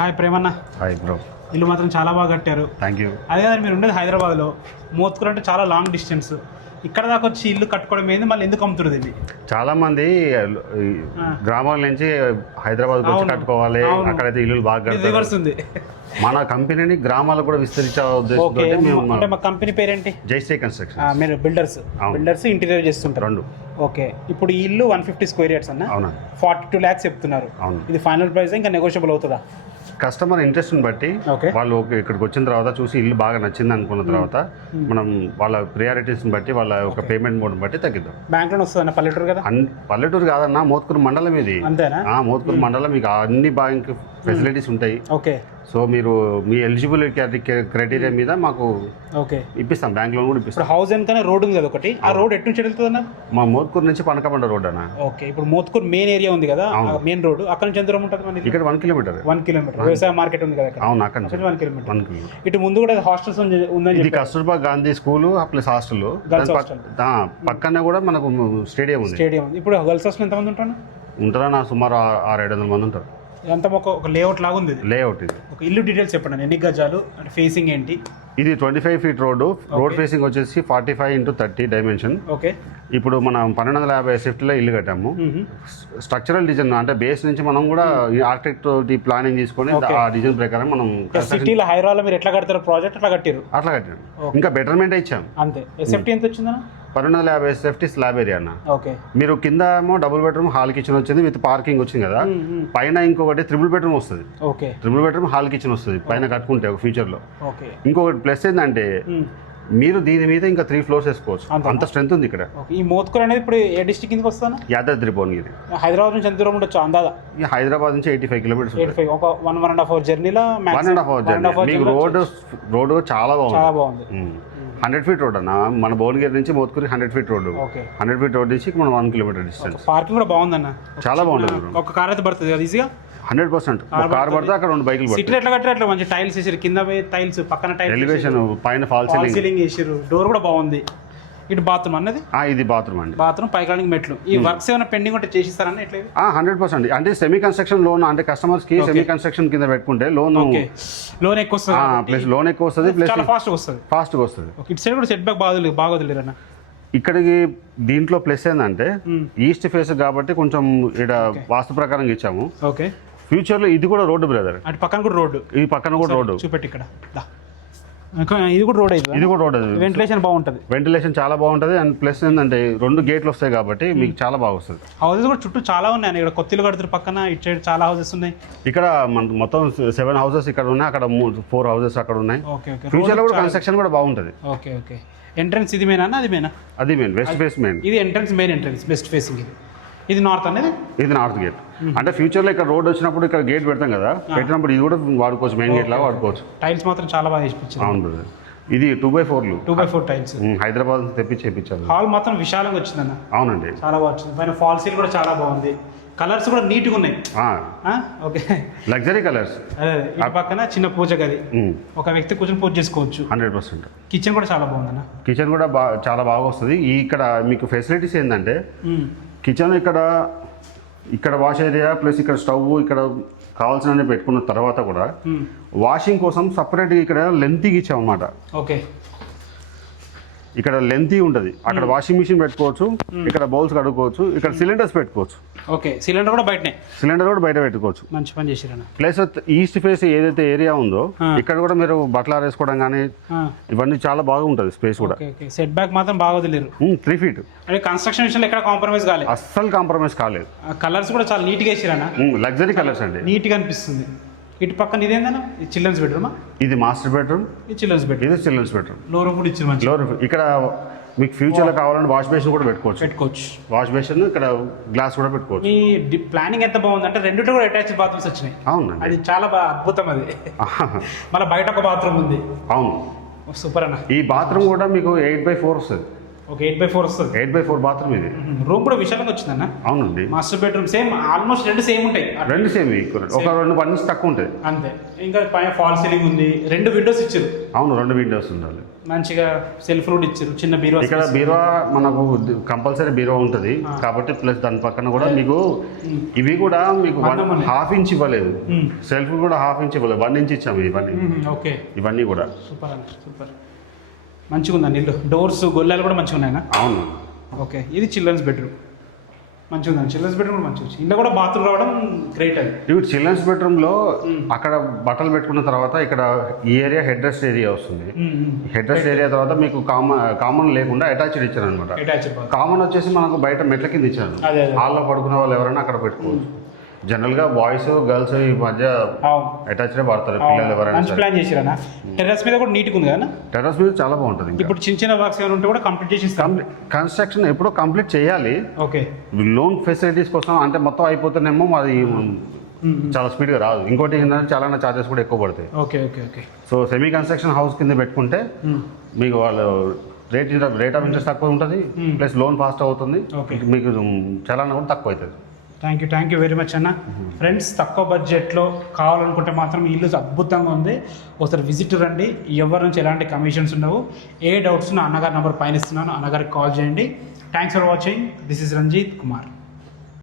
Hi ప్రేమన్న. Hi bro. ఇల్లు మాత్రం చాలా బాగా కట్టారు. Thank you. అదే కదా మీరు ఉండేది హైదరాబాద్లో. మోత్కూర్ అంటే చాలా లాంగ్ డిస్టెన్స్. ఇక్కడ దాకా వచ్చి ఇల్లు కట్టుకోవడం ఏంది, మళ్ళీ ఎందుకు అమ్ముతుంది ఇది? చాలా మంది గ్రామాల నుంచి హైదరాబాద్ వచ్చి కట్టుకోవాలి, అక్కడైతే ఇల్లు బాగా రివర్స్ ఉంది. మన కంపెనీని గ్రామాలకు కూడా విస్తరించే ఉద్దేశంతో అంటే మా కంపెనీ పేరేంటి? జైశ్రీ కన్స్ట్రక్షన్. మీరు బిల్డర్స్ ఇంటీరియర్ చేస్తుంటారు. రెండు. ఓకే, ఇప్పుడు ఈ ఇల్లు 150 స్క్వేర్ యార్డ్స్ అన్న. అవునా? 42 lakhs చెప్తున్నారు. అవును. ఇది ఫైనల్ ప్రైస్ ఇంకా నెగోషియబుల్ అవుతుందా? కస్టమర్ ఇంట్రెస్ట్ని బట్టి వాళ్ళు ఇక్కడికి వచ్చిన తర్వాత చూసి ఇల్లు బాగా నచ్చింది అనుకున్న తర్వాత మనం వాళ్ళ ప్రియారిటీస్ని బట్టి వాళ్ళ యొక్క పేమెంట్ మోడ్ని బట్టి తగ్గిద్దాం. బ్యాంక్ లోన్ వస్తుందన్న? పల్లెటూరు కదా? పల్లెటూరు కాదన్నా, మోత్కూరు మండలం ఇది. అంతేనా? మోత్కూరు మండలం మీకు అన్ని బ్యాంక్ ఫెసిలిటీస్ ఉంటాయి. ఓకే. సో మీరు మీ ఎలిజిబిలిటీ క్రైటీరియా మీద మాకు ఇప్పిస్తాం, బ్యాంక్ లోన్ కూడా ఇప్పిస్తాం. హౌస్ వెనకనే రోడ్ ఉంది కదా ఒకటి, ఆ రోడ్ ఎటు నుంచి వెళ్తుంది అన్న? మా మోత్కూరు నుంచి పనకబండ రోడ్ అన్న. ఓకే, ఇప్పుడు మోత్కూరు మెయిన్ ఏరియా ఉంది కదా, మెయిన్ రోడ్, అక్కడ నుంచి ఎంత దూరం ఉంటుంది మనకి? ఇక్కడ 1 కిలోమీటర్. 1 కిలోమీటర్ వ్యవసాయ మార్కెట్ ఉంది కదా? అవును, అక్కడ నుంచి 1 కిలోమీటర్. ఇటు ముందు కూడా హాస్టల్స్ ఉందని. ఇది Kasturba Gandhi school plus hostel. పక్కనే కూడా మనకు స్టేడియం ఉంది. ఇప్పుడు గర్ల్స్ హాస్టల్ ఎంతమంది ఉంటారు? ఉంటారా సుమారు 600-700 మంది ఉంటారు. ఎంత ఒక లేఅవుట్ లాగా ఉంది. లేఅవుట్ ఇది. ఒక ఇల్లు డీటెయిల్స్ చెప్పండి. ఎన్ని గజాలు, అంటే ఫేసింగ్ ఏంటి? ఇది 25 feet రోడ్ ఫేసింగ్ వచ్చేసి 45x30 డైమెన్షన్. ఓకే. ఇప్పుడు మనం 1250 షిఫ్ట్లో ఇల్లు కట్టాము. స్ట్రక్చరల్ డిజైన్ అంటే బేస్ నుంచి మనం కూడా ఆర్కిటెక్ట్ ప్లానింగ్ తీసుకొని ఆ డిజైన్ ప్రకారం మనం సిటీలో హైదరాబాద్లో మీరు ఎట్లా కడతారు ప్రాజెక్ట్ అట్లా కట్టారు. ఇంకా బెటర్మెంట్ ఇచ్చాం. అంతే. ఎస్ఎఫ్టీ ఎంత వచ్చిందా? 1250 SFT స్లాబ్ ఏరియా అన్న. ఓకే. మీరు కింద ఏమో డబుల్ బెడ్రూమ్ హాల్ కిచెన్ వచ్చింది విత్ పార్కింగ్ వచ్చింది కదా, పైన ఇంకొకటి 3 బెడ్రూమ్ వస్తుంది. ఓకే. 3 బెడ్రూమ్ హాల్ కిచెన్ వస్తుంది పైన కట్టుకుంటే ఒక ఫ్యూచర్ లో. ఓకే. ఇంకొకటి ప్లస్ ఏంటంటే మీరు దీని మీద ఇంకా 3 floors వేసుకోవచ్చు, అంత స్ట్రెంత్ ఉంది ఇక్కడ. ఈ మోత్కూర్ అనేది ఇప్పుడు ఏ డిస్ట్రిక్ట్ కిందకి వస్తాను? యాదాద్రి భువనగిరి. హైదరాబాద్ నుంచి ఎంత దూరం ఉండొచ్చు అందాదా? హైదరాబాద్ నుంచి 85 kilometers. ఒక 1.5 hour జర్నీలో. 1.5 hour జర్నీ. మీకు రోడ్ చాలా బాగుంది. 100 feet రోడ్ అన్న. మన భువనగిరి నుంచి Motkuri 100 feet road. 100 feet road నుంచి మనం 1 kilometer డిస్టెన్స్. పార్కింగ్ కూడా బాగుందన్న, చాలా బాగుంటుంది. ఒక కార్ అయితే పడుతుంది కదా ఈజీగా? 100%. కార్ పడితే అక్కడ 2 బైకులు పడతాయి. సిటీ ఎట్లా కట్టారు? అట్లా మంచి టైల్స్ వేసారు, కింద టైల్స్, పక్కన టైల్స్, ఎలివేషన్, పైన ఫాల్ సీలింగ్ వేసారు. డోర్ కూడా బాగుంది. ఇటు బాత్రూమ్ అన్నది? ఇది బాత్రూమ్ అండి. బాత్రూమ్, పైకి మెట్లు. ఈ వర్క్స్ ఏమైనా పెండింగ్ ఉంటే చేసిస్తారన్న? ఎట్లా? 100%. అంటే సెమీ కన్స్ట్రక్షన్ లోన్, అంటే కస్టమర్స్ కి సెమీ కన్స్ట్రక్షన్ కింద పెట్టుకుంటే లోన్ ఎక్కువ వస్తుంది. ప్లస్ లోన్ ఎక్కువ వస్తుంది, ప్లస్ ఫాస్ట్ గా వస్తుంది. ఇటు సైడ్ కూడా సెట్ బ్యాక్ బాగా వదిలేరన్న. ఇక్కడికి దీంట్లో ప్లస్ ఏంటంటే ఈస్ట్ ఫేస్ కాబట్టి కొంచెం ఇక్కడ వాస్తు ప్రకారం ఇచ్చాము. ఓకే. ఫ్యూచర్ లో ఇది కూడా రోడ్డు బ్రదర్. అటు పక్కన కూడా రోడ్డు, ఈ పక్కన కూడా రోడ్డు. చూపెట్టి ఇక్కడ. ఇది కూడా రోడ్ అయితే. ఇది కూడా రోడ్. వెంటిలేషన్ బాగుంటుంది. వెంటిలేషన్ చాలా బాగుంటుంది. అండ్ ప్లస్ ఏంటంటే 2 గేట్లు వస్తాయి కాబట్టి మీకు చాలా బాగా వస్తుంది. హౌసెస్ కూడా చుట్టూ చాలా ఉన్నాయి. ఇక్కడ కొత్తలు కడుతున్నారు పక్కన, ఇటు సైడ్ చాలా హౌసెస్ ఉన్నాయి. ఇక్కడ మొత్తం 7 houses ఇక్కడ ఉన్నాయి, అక్కడ 4 houses అక్కడ ఉన్నాయి. ఫ్యూచర్ లో కూడా కన్స్ట్రక్షన్ కూడా బాగుంటుంది. ఓకే. ఓకే. ఎంట్రన్స్ ఇది మెయిన్ అన్న? అది మెయిన్ వెస్ట్ ఫేస్ మెయిన్. ఇది మెయిన్ ఎంట్రన్స్ వెస్ట్ ఫేసింగ్. ఇది నార్త్ అనేది? ఇది నార్త్ గేట్. అంటే ఫ్యూచర్ లో ఇక్కడ రోడ్ వచ్చినప్పుడు ఇక్కడ గేట్ పెడతాం కదా, పెట్టినప్పుడు ఇది కూడా వాడుకోవచ్చు, మెయిన్ గేట్ లాగా వాడుకోవచ్చు. టైల్స్ మాత్రం చాలా బాగా వేసిపించారు. అవును. ఇది 2x4 టైల్స్ హైదరాబాద్ తెప్పించేపించారు. హాల్ మాత్రం విశాలంగా వచ్చిందన్న. అవునండి, చాలా బాగా వచ్చింది. పైన ఫాల్ సీల్ కూడా చాలా బాగుంది. కలర్స్ కూడా నీట్గా ఉన్నాయి. ఓకే. Luxury colours. ఈ పక్కన చిన్న పూజ గది, ఒక వ్యక్తి కూర్చొని పూజ చేసుకోవచ్చు. 100%. కిచెన్ కూడా చాలా బాగుందన్న. కిచెన్ కూడా చాలా బాగా వస్తుంది. ఇక్కడ మీకు ఫెసిలిటీస్ ఏంటంటే కిచెన్ ఇక్కడ వాష్ ఏరియా ప్లస్ ఇక్కడ స్టవ్, ఇక్కడ కావాల్సిన పెట్టుకున్న తర్వాత కూడా వాషింగ్ కోసం సపరేట్గా ఇక్కడ లెంతీగా ఇచ్చాం అన్నమాట. ఓకే. ఇక్కడ లెంతీ ఉంటుంది, అక్కడ వాషింగ్ మిషన్ పెట్టుకోవచ్చు, ఇక్కడ బౌల్స్ కడుక్కోవచ్చు, ఇక్కడ సిలిండర్స్ పెట్టుకోవచ్చు. ఓకే. సిలిండర్ కూడా బయట పెట్టుకోవచ్చు. మంచి పని చేసిరన్న. ప్లస్ ఈస్ట్ ఫేస్ ఏదైతే ఏరియా ఉందో ఇక్కడ కూడా మీరు బట్టలు ఆరేసుకోవడం కానీ ఇవన్నీ చాలా బాగుంటుంది స్పేస్ కూడా. సెట్ బ్యాక్ మాత్రం బాగా వదిలేరు. 3 feet. అంటే కన్స్ట్రక్షన్ విషయంలో ఎక్కడ కాంప్రమైజ్ కాలేదు. అస్సలు కాంప్రమైజ్ కాలేదు. కలర్స్ కూడా చాలా నీట్గా వేసిరన్న. లగ్జరీ కలర్స్ అండి, నీట్గా అనిపిస్తుంది. ఇటు పక్కన ఇదేందన్నా? చిల్డ్రన్స్ బెడ్రూమా? ఇది మాస్టర్ బెడ్రూమ్. ఇది చిల్డ్రన్స్ బెడ్రూమ్. లో రూమ్ కూడా ఇచ్చింది. ఇక్కడ మీకు ఫ్యూచర్ లో కావాలంటే వాష్ బేసిన్ కూడా పెట్టుకోవచ్చు. వాష్ బేసిన్, ఇక్కడ గ్లాస్ కూడా పెట్టుకోవచ్చు. మీ ప్లానింగ్ ఎంత బాగుంది అంటే రెండిట్లో కూడా అటాచ్డ్ బాత్రూమ్స్ వచ్చినాయి. అవును, అది చాలా అద్భుతం. అది మళ్ళీ బయట ఒక బాత్రూమ్ ఉంది. అవును, సూపర్ అన్న. ఈ బాత్రూమ్ కూడా మీకు 8x4 వస్తుంది. ఒక 8x4 వస్తుంది. 8x4 బాత్రూమ్ ఇది. రూమ్ కూడా విశాలంగా వచ్చిందన్న. అవునండి. మాస్టర్ బెడ్రూమ్ సేమ్, ఆల్మోస్ట్ రెండు సేమ్ ఉంటాయి. రెండు సేమ్ ఈక్వల్, ఒక 2 పర్సెంట్ తక్కువ ఉంటుంది అంతే. ఇంకా పైన ఫాల్ సీలింగ్ ఉంది, 2 విండోస్ ఇచ్చారు. అవును, 2 విండోస్ ఉండాలి. మంచిగా సెల్ఫ్ కూడా ఇచ్చారు, చిన్న బీరువా. ఇక్కడ బీరువా మనకు కంపల్సరీ బీరువా ఉంటుంది కాబట్టి, ప్లస్ దాని పక్కన కూడా మీకు ఇవి కూడా మీకు 1/2 ఇంచ్ ఇవ్వలేదు, సెల్ఫ్ కూడా 1/2 ఇంచ్ ఇవ్వలేదు, 1 ఇంచ్ ఇచ్చాము ఇవన్నీ. ఓకే, ఇవన్నీ కూడా సూపర్ అన్న, సూపర్. మంచిగా ఉందండి ఇల్లు. డోర్స్ గొల్లాలు కూడా మంచిగా ఉన్నాయన్నా. అవును. ఓకే, ఇది చిల్డ్రన్స్ బెడ్రూమ్ మంచిగా ఉందండి. చిల్డ్రన్స్ బెడ్రూమ్ కూడా మంచిగా వచ్చింది. ఇంట్లో కూడా బాత్రూమ్ రావడం గ్రేట్. అది ఇప్పుడు చిల్డ్రన్స్ బెడ్రూమ్లో అక్కడ బట్టలు పెట్టుకున్న తర్వాత ఇక్కడ ఈ ఏరియా హెడ్ రెస్ట్ ఏరియా వస్తుంది. హెడ్ రెస్ట్ ఏరియా తర్వాత మీకు కామన్ లేకుండా అటాచ్డ్ ఇచ్చారు అనమాట. కామన్ వచ్చేసి మనకు బయట మెట్ల కింద ఇచ్చారు. హాల్లో పడుకునే వాళ్ళు ఎవరైనా అక్కడ పెట్టుకోవచ్చు. జనరల్గా బాయ్స్ గర్ల్స్ ఈ మధ్య అటాచ్డ్ పడతారు పిల్లలు ఎవరైనా. ప్లాన్ చేసిరా? టెర్రస్ మీద కూడా నీట్గా ఉంది కదా? టెర్రస్ మీద చాలా బాగుంటుంది. ఇప్పుడు చిన్న చిన్న వర్క్స్ ఏమైనా ఉంటే కూడా కంప్లీట్ చేసి కన్స్ట్రక్షన్ ఎప్పుడో కంప్లీట్ చేయాలి. ఓకే, లోన్ ఫెసిలిటీస్ కోసం అంటే మొత్తం అయిపోతేనేమో అది చాలా స్పీడ్గా రాదు. ఇంకోటి ఏంటంటే చాలా చార్జెస్ కూడా ఎక్కువ పడతాయి. Okay okay okay. So semi construction house కింద పెట్టుకుంటే మీకు వాళ్ళు రేట్ ఆఫ్ ఇంట్రెస్ట్ తక్కువ ఉంటుంది, ప్లస్ లోన్ ఫాస్ట్ అవుతుంది, మీకు చలానా కూడా తక్కువ అవుతుంది. థ్యాంక్ యూ వెరీ మచ్ అన్న. ఫ్రెండ్స్, తక్కువ బడ్జెట్లో కావాలనుకుంటే మాత్రం ఈ ఇల్లు అద్భుతంగా ఉంది. ఒకసారి విజిట్ రండి. ఎవరి నుంచి ఎలాంటి కమిషన్స్ ఉండవు. ఏ డౌట్స్ ఉన్నా అన్నగారి నెంబర్ పైన ఇస్తున్నాను, అన్నగారికి కాల్ చేయండి. Thanks for watching. This is Ranjit Kumar.